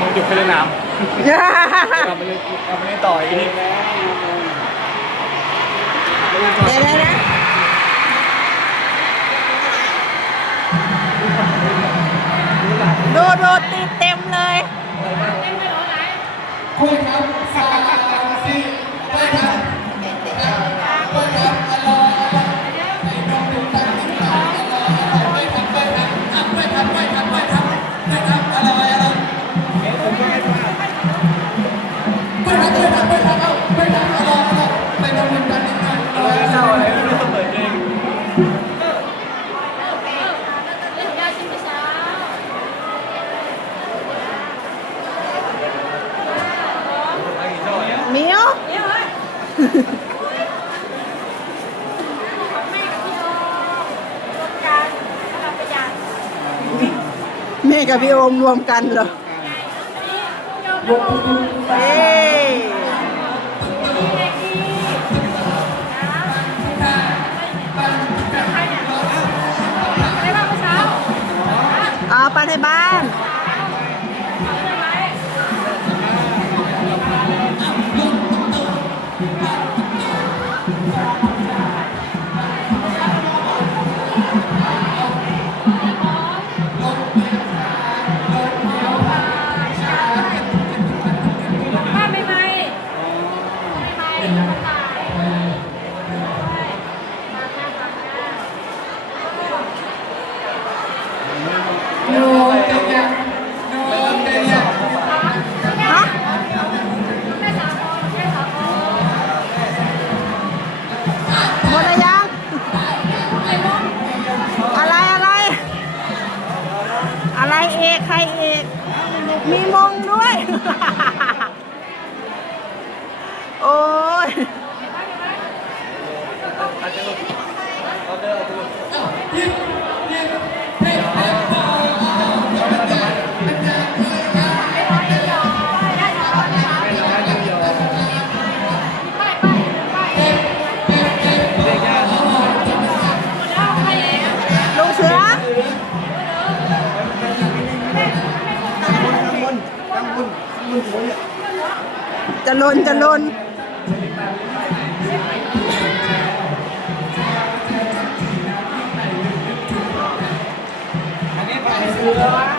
มึงหยุดไปเล่นน้ำกลับไปเล่นกลับไปเล่นต่ออีกทีเดี๋ยวเดี๋ยวเดี๋ยวดูดูติดเต็มเลย แม่กับพี่โอมรวมกันเหรอเอ๊ กใครเอกมีมงด้วย โอ้ย จะลนจะลนอันนี้ไปเสือ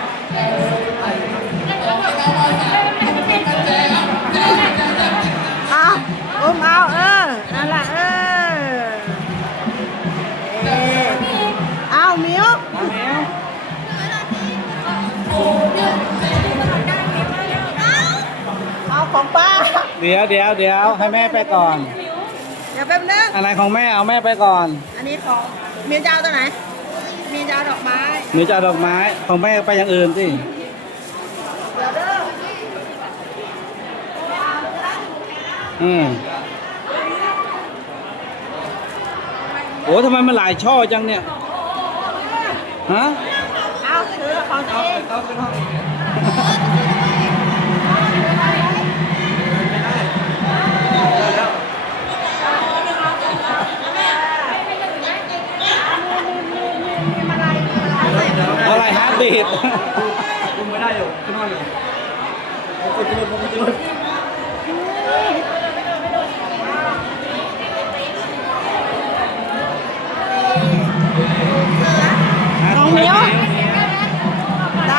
เดี๋ยวเดี๋ยวเดี๋ยวให้แม่ไปก่อน เดี๋ยวแป๊บนึงอะไรของแม่เอาแม่ไปก่อนอันนี้ของเมียจะเอาตัวไหน เมียจะเอาดอกไม้ หนูจะเอาดอกไม้ของแม่ไปอย่างอื่นสิเดี๋ยวเด้ออืมโอ้ทำไมมันหลายช่อจังเนี่ยฮะ เอาถือของตัวเองอะไรฮะบีด คุมไม่ได้อยู่ขึ้นนอนอยู่ผมกดจะลดผมกดจะลด ของเหมียวไ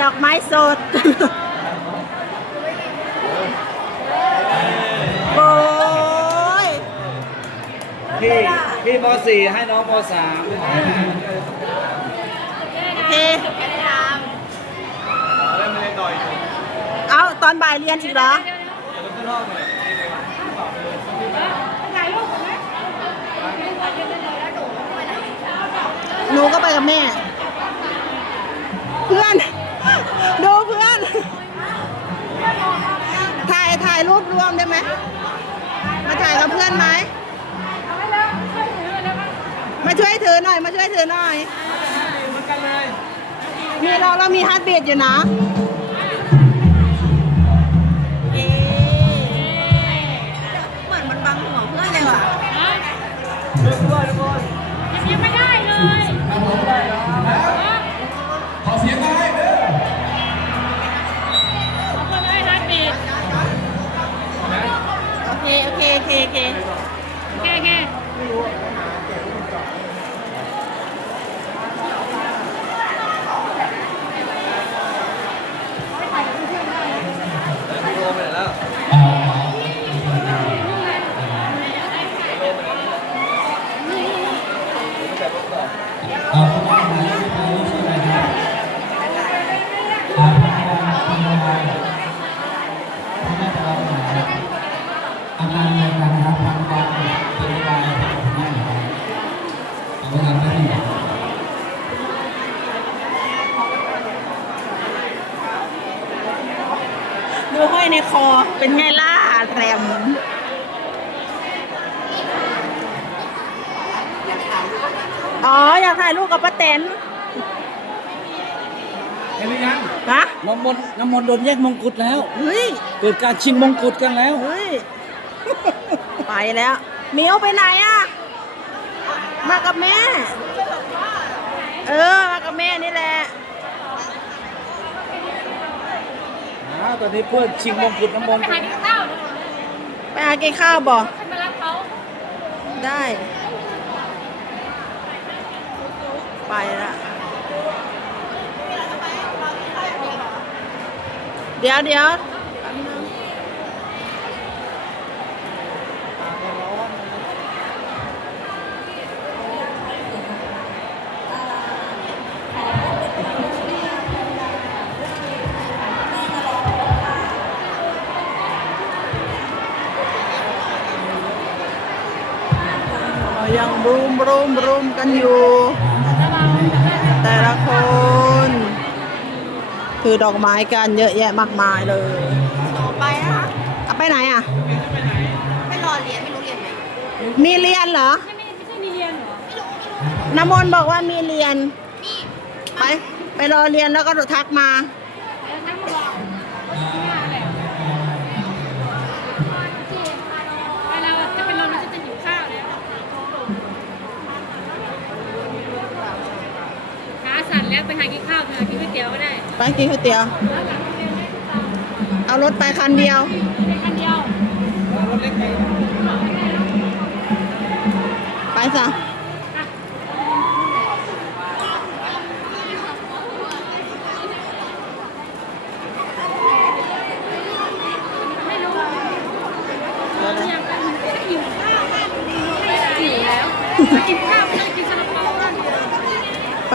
ด้ ดอกไม้สด โอ้ยพี่พี่มสี่ให้น้องมสามโอเค เอาตอนบ่ายเรียนอีกเหรอ หนูก็ไปกับแม่ เพื่อน ดูเพื่อน ถ่ายถ่ายรูปรวมได้ไหม มาถ่ายกับเพื่อนไหม มาช่วยถือหน่อย มาช่วยถือหน่อย มีเราเรามีฮาร์ดบีดอยู่นะ โอเคโอเคโอเคเอาคุณมาถ่ายรูปถ่ายรูปอะไรครับถ่ายภาพถ่ายภาพถ่ายภาพอาการ ในคอเป็นไงล่ะแรมอ๋อ อยากถ่ายรูปกับป้าแตนเห็นหรือยังนะน้ำมนต์น้ำมนต์โดนแยกมงกุฎแล้วเฮ้ยเกิดการชิงมงกุฎกันแล้ว เฮ้ย ไปแล้วเหมียวไปไหนอะ มากับแม่ เออ มากับแม่นี่แหละ อ่าตอนนี้เพื่อนชิงมงกุฎน้ำมนต์ไปหากินข้าวเดี๋ยไปหากินข้าวบ่ให้มารับเขาได้ ไปละเดี๋ยวเดี๋ยว ยังบรูมบรูมบรูมกันอยู่ แต่ละคน คือดอกไม้กันเยอะแยะมากมายเลยต่อไปนะคะเอาไปไหนอะไม่รอเรียนไม่รู้เรียนไหมมีเรียนเหรอไม่ไม่ไม่ใช่มีเรียนเหรอ น้ำมนต์บอกว่ามีเรียนนี่ไป ไปรอเรียนแล้วก็ทักมา ยวก็ได้ไปกินก๋วยเตี๋ยวแล้วหลังเรียนได้ตังค์เอารถไปคันเดียว ไปคันเดียวไปซะไม่รู้ยังหิวข้าวหิวแล้วไปกินข้าวไม่ต้องกินซาลาเปาไป